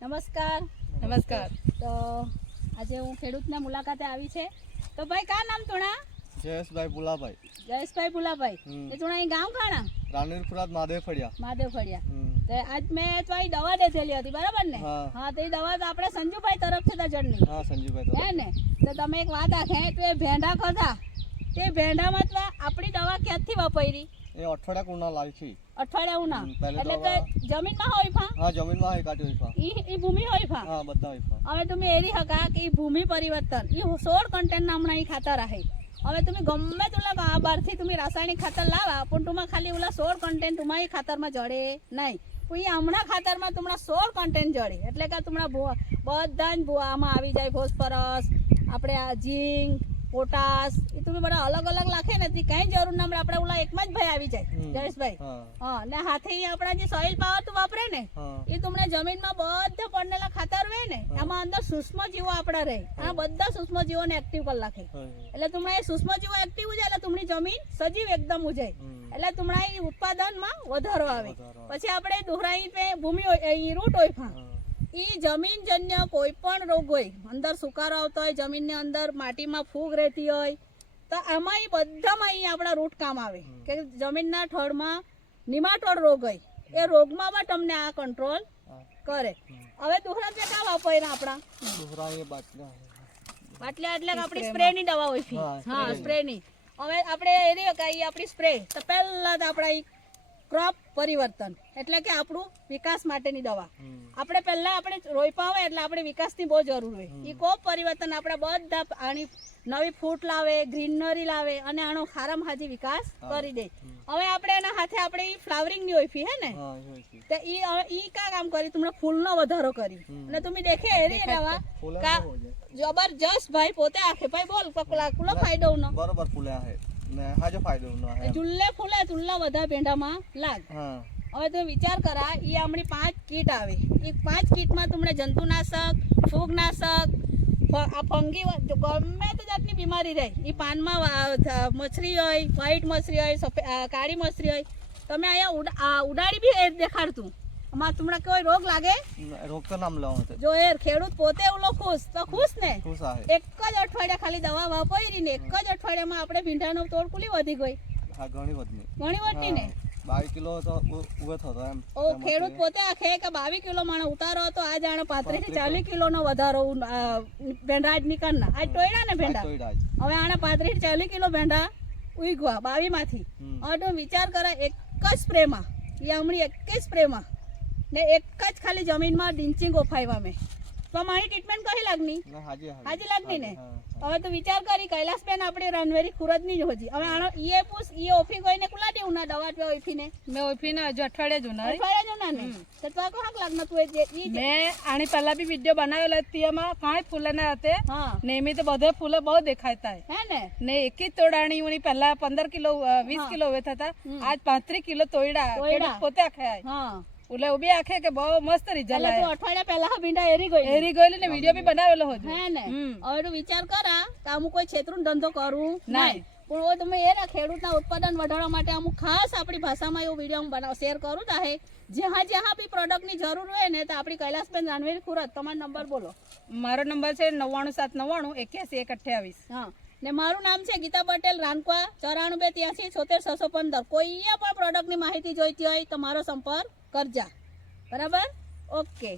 નમસ્કાર. નમસ્કાર. તો આજે હું ખેડૂતના મુલાકાતે આવી છે. તો ભાઈ કા નામ તુણા? જયેશભાઈ પુલાભાઈ. જયેશભાઈ પુલાભાઈ. એ તુણા એ ગામ કાણા? રાણીરપુરાત મહાદેવ ફળિયા. તો આજ મેં તમારી દવા દેતેલી હતી બરાબર ને? હા તો એ દવા તો આપણે સંજુભાઈ તરફથી તો જણની. હા સંજુભાઈ હે ને? તો તમે એક વાત આખે તો એ ભેંડા ખાધા તે ભેંડામાં તો આપણી દવા ક્યાંથી વાપરી? એ અઠવાડિયા કુણા લાવી છે. અઠવાડિયા ઉના એટલે કે જમીનમાં હોય ફા? હા જમીનમાં હોય કાઢી હોય ફા. ઈ ભૂમિ હોય ફા? હા બધા હોય ફા. હવે તમે એરી હકા કે ઈ ભૂમિ પરિવર્તન ઈ 16 કન્ટેન્ટ નામના ઈ ખાતર आहे. હવે તમે ગમે તેટલા બહારથી તમે રાસાયણિક ખાતર લાવા પણ તમારા ખાલી ઓલા 16 કન્ટેન્ટ તમારા ઈ ખાતરમાં જડે નહીં. કોઈ હમણાં ખાતરમાં તમારા 16 કન્ટેન્ટ જડે એટલે કે તમારા બધા જ આમાં આવી જાય ફોસ્ફરસ આપણે આ ઝીંક પોટાશ એ તમે બધા અલગ અલગ લાખે નથી કઈ જરૂર ના મળે આપણે ઓલા એકમાં જ ભાઈ આવી જાય જયેશભાઈ. હા ને હાથે આપણા જે સોઇલ પાવર તું વાપરે ને એ તમને જમીનમાં બધા પડેલા ખાતર હોય ને એમાં અંદર સૂક્ષ્મ જીવો આપણા રહે આ બધા સૂક્ષ્મ જીવોને એક્ટિવ કરી નાખે એટલે તમને એ સૂક્ષ્મ જીવો એક્ટિવ ઉજાય એટલે તમારી જમીન સજીવ એકદમ ઉજાય એટલે તમારા એ ઉત્પાદનમાં વધારો આવે. પછી આપણે દોહરાઈ ભૂમિ હોય એ રૂટ હોય ફા ઈ જમીનજન્ય કોઈ પણ રોગ હોય અંદર સુકારો આવતો હોય જમીનની અંદર માટીમાં ફૂગ રહેતી હોય તો આમાં ઈ બધામાં ઈ આપણા રૂટ કામ આવે કે જમીનના થડમાં નિમાટોડ રોગ હોય એ રોગમાં પણ તમને આ કંટ્રોલ કરે. હવે દોહરા જે કા વાપર્યા આપણા દોહરા એ બાટલા એટલે આપણી સ્પ્રેની દવા હોય ફી. હા સ્પ્રેની. હવે આપણે એરી કઈ આપણી સ્પ્રે તો પહેલા તો આપણા ક્રોપ પરિવર્તન એટલે કે આપણું વિકાસ માટેની દવા આપણે પહેલા આપણે રોપા હોય એટલે આપણે વિકાસની બહુ જરૂર હોય. એ ક્રોપ પરિવર્તન આપણે બધા આની નવી ફૂટ લાવે ગ્રીનરી લાવે અને આનો ખારામ હાજી વિકાસ કરી દે. હવે આપણે એના હાથે આપણે ફ્લાવરિંગની હોય ફી હે ને તો ઈ કા કામ કરી તમને ફૂલનો વધારો કરી અને તમે દેખે એરી દવા કા જબરજસ્ત ભાઈ પોતે આખે ભાઈ બોલ કુલો ફાયદો ન બરોબર ફૂલે आहे ને હાજો ફાયદો ન आहे ચુલ્લે ફૂલે ચુલ્લા બધા ભેંડામાં લાગ. હવે તમે વિચાર કરા ઈ આપણી 5 કીટ આવે એ 5 કીટમાં તમને જંતુનાશક ફૂગનાશક આ ફંગી ગમે તે જાતની બીમારી રહે એ પાનમાં મછરી હોય વ્હાઈટ મછરી હોય કાળી મછરી હોય તમે અહીંયા ઉડાડી બી દેખાડતું આમાં તમને કોઈ રોગ લાગે રોગ તો નામ લાવો જો એ ખેડૂત પોતે ઓલો ખુશ તો ખુશ ને ખુશ आहे. એક જ અઠવાડિયા ખાલી દવા વાપરી ને એક જ અઠવાડિયામાં આપણે ભીંડાનો તોડ કુલી વધી ગઈ. હા ઘણી વધની ને 22 કિલો તો ઉભો થતો એમ. ઓ ખેડૂત પોતે આખે કે 22 કિલો માણો ઉતારો તો આ જાણે 35 થી 40 કિલોનો વધારો ભેંડા આજ નીકળના આજ ટોયડા ને ભેંડા હવે આને 35 થી 40 કિલો ભેંડા ઉગવા 22 માંથી. હવે વિચાર કરે એક જ સ્પ્રેમાં એ હમણાં એક જ સ્પ્રેમાં ને એક જ ખાલી જમીનમાં ડિંચિંગ ઓફાઈવા મેં તો મારી ટ્રીટમેન્ટ કઈ લાગની હાજી લાગની ને. હવે તો વિચાર કરી કૈલાસબેન આપણે રનવેરી ખુરદની જ હોજી હવે આનો ઈએ પૂછ ઈએ ઓફી ગઈને કુલા દે ઉના દવા પે ઓફીને મેં ઓફીને હજુ અઠવાડિયા જુના ને તો તો કો હક લાગનો તું એ મેં આની પહેલા બી વિડિયો બનાવેલો તેમાં કાંઈ ફૂલે ના હતે નેમી તો બધે ફૂલે બહુ દેખાતા હે ને એક જ તોડાણી ઉની પહેલા 15 કિલો 20 કિલો વેતા હતા આજ 35 કિલો તોડા પોતે આખે હા ઓલે ઉભી આખે કે બહુ મસ્ત રિઝલ્ટ આયા. તો અઠવાડિયા પહેલા ભીંડા એરી ગઈ ને વિડિયો બી બનાવેલો હતો હે ને. હવે તો વિચાર કરા કે અમુક કોઈ ક્ષેત્રનો ધંધો કરું નહીં પણ ઓ તમે એ ખેડૂતના ઉત્પાદન વધારવા માટે અમુક ખાસ આપણી ભાષામાં એવું વિડીયો હું શેર કરું તાહે જ્યાં બી પ્રોડક્ટની જરૂર હોય ને તો આપણી કૈલાસબેન રાનવેરી ખુરદ તમારો નંબર બોલો. મારો નંબર છે 9979918128. હા ને મારું નામ છે ગીતા પટેલ રાનકવા 9482836615. કોઈ પણ પ્રોડક્ટની માહિતી જોઈતી હોય તો મારો સંપર્ક કરજા બરાબર. ઓકે.